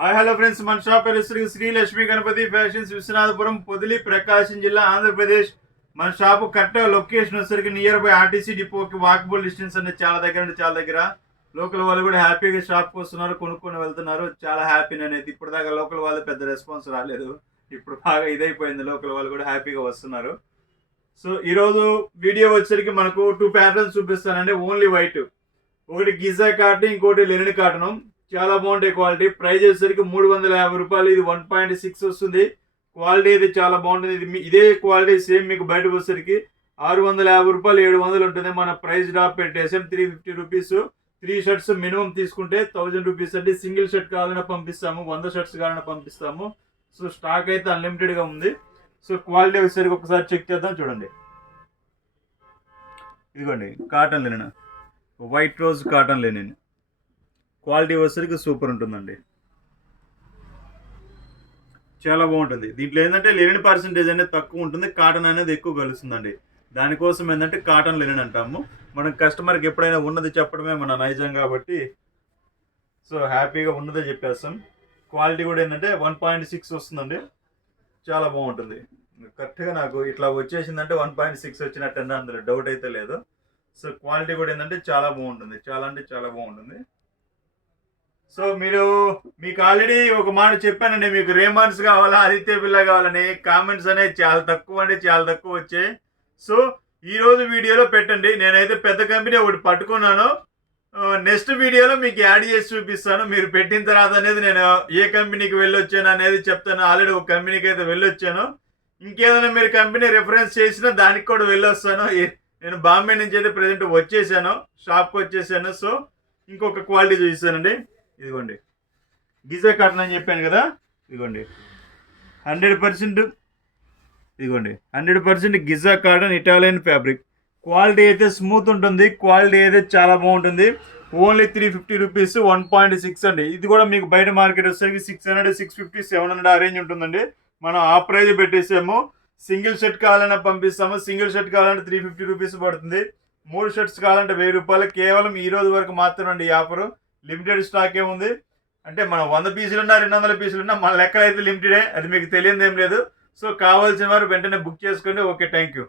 Hi hello friends, మన shop పేరు Shri Lakshmi Ganapathi fashions, Vishwanathapuram, Podili, Prakasam జిల్లా, ఆంధ్రప్రదేశ్. మన షాపు కరెక్ట్గా లొకేషన్ వచ్చేసరికి నియర్ బై ఆర్టీసీ డిపోకి వాకబుల్ డిస్టెన్స్ అనేది చాలా దగ్గర అంటే చాలా దగ్గర. లోకల్ వాళ్ళు కూడా హ్యాపీగా షాప్కి వస్తున్నారు, కొనుక్కొని వెళ్తున్నారు. చాలా హ్యాపీ అనేది. ఇప్పుడు దాకా లోకల్ వాళ్ళు పెద్ద రెస్పాన్స్ రాలేదు, ఇప్పుడు బాగా ఇదైపోయింది. లోకల్ వాళ్ళు కూడా హ్యాపీగా వస్తున్నారు. సో ఈరోజు వీడియో వచ్చేసరికి మనకు 2 ప్యాటర్న్స్ చూపిస్తానండి. ఓన్లీ వైట్, ఒకటి గిజా కాటన్, ఇంకోటి లెనిన్ కాటన్. చాలా బాగుంటాయి క్వాలిటీ. ప్రైస్ వచ్చేసరికి 350 రూపాయలు. ఇది 1.6 వస్తుంది. క్వాలిటీ అయితే చాలా బాగుంటుంది. ఇదే క్వాలిటీ సేమ్ మీకు బయటకు వచ్చేసరికి 650 రూపాయలు 700 ఉంటుంది. మన ప్రైస్ డ్రాప్ పెట్టేసాం 350 రూపీస్. 3 షర్ట్స్ మినిమం తీసుకుంటే 1000 రూపీస్ అంటే సింగిల్ షర్ట్ కావాలన్నా పంపిస్తాము, 100 షర్ట్స్ కావాలన్నా పంపిస్తాము. సో స్టాక్ అయితే అన్లిమిటెడ్గా ఉంది. సో క్వాలిటీ వచ్చేసరికి ఒకసారి చెక్ చేద్దాం. చూడండి, ఇదిగోండి cotton Lenin, white rose cotton Lenin. Quality వచ్చేసరికి సూపర్ ఉంటుందండి, చాలా బాగుంటుంది. దీంట్లో ఏంటంటే లెనిన్ పర్సెంటేజ్ అనేది తక్కువ ఉంటుంది, కాటన్ అనేది ఎక్కువ కలుస్తుందండి. దానికోసం ఏంటంటే కాటన్ లెనిన్ అంటాము. మనం కస్టమర్కి ఎప్పుడైనా ఉన్నది చెప్పడమే మన నైజం కాబట్టి సో హ్యాపీగా ఉన్నదే చెప్పేస్తాం. క్వాలిటీ కూడా ఏంటంటే 1.6 వస్తుందండి, చాలా బాగుంటుంది. కరెక్ట్గా నాకు ఇట్లా వచ్చేసిందంటే 1.6 వచ్చినట్టు, అందులో డౌట్ అయితే లేదు. సో క్వాలిటీ కూడా ఏంటంటే చాలా బాగుంటుంది, చాలా అంటే చాలా బాగుంటుంది. సో మీకు ఆల్రెడీ ఒక మాట చెప్పానండి, మీకు రేమాన్స్ కావాలా, ఆదిత్య బిర్లా కావాలని. కామెంట్స్ అనేవి చాలా తక్కువ అంటే చాలా తక్కువ వచ్చాయి. సో ఈరోజు వీడియోలో పెట్టండి. నేనైతే పెద్ద కంపెనీ ఒకటి పట్టుకున్నాను, నెక్స్ట్ వీడియోలో మీకు యాడ్ చేసి చూపిస్తాను. మీరు పెట్టిన తర్వాత అనేది నేను ఏ కంపెనీకి వెళ్ళొచ్చాను అనేది చెప్తాను. ఆల్రెడీ ఒక కంపెనీకి అయితే వెళ్ళొచ్చాను. ఇంకేదైనా మీరు కంపెనీ రిఫరెన్స్ చేసినా దానికి కూడా వెళ్ళొస్తాను. నేను బాంబే నుంచి అయితే ప్రజెంట్ వచ్చేసాను, షాప్కి వచ్చేసాను. సో ఇంకొక క్వాలిటీ చూపిస్తానండి. ఇదిగోండి గిజా కాటన్ అని చెప్పాను కదా, ఇదిగోండి 100%, ఇదిగోండి 100% Giza cotton, Italian fabric. Quality అయితే స్మూత్ ఉంటుంది, క్వాలిటీ అయితే చాలా బాగుంటుంది. ఓన్లీ 350 రూపీస్, 1.6 అండి. ఇది కూడా మీకు బయట మార్కెట్ వచ్చేసరికి 600, 650, 700 ఆ రేంజ్ ఉంటుందండి. మనం ఆ ప్రైజ్ పెట్టేసాము. సింగిల్ షర్ట్ కావాలన్నా పంపిస్తాము. సింగిల్ షర్ట్ కావాలంటే 350 రూపీస్ పడుతుంది. 3 షర్ట్స్ కావాలంటే 1000 రూపాయలు. కేవలం ఈ రోజు వరకు మాత్రమే ఈ ఆఫరు. లిమిటెడ్ స్టాక్ ఏముంది అంటే మనం 100 పీసులున్నా 200 పీసులున్నా మన లెక్కలు అయితే లిమిటెడే, అది మీకు తెలియదు ఏం లేదు. సో కావాల్సిన వారు వెంటనే బుక్ చేసుకోండి. Okay, thank you.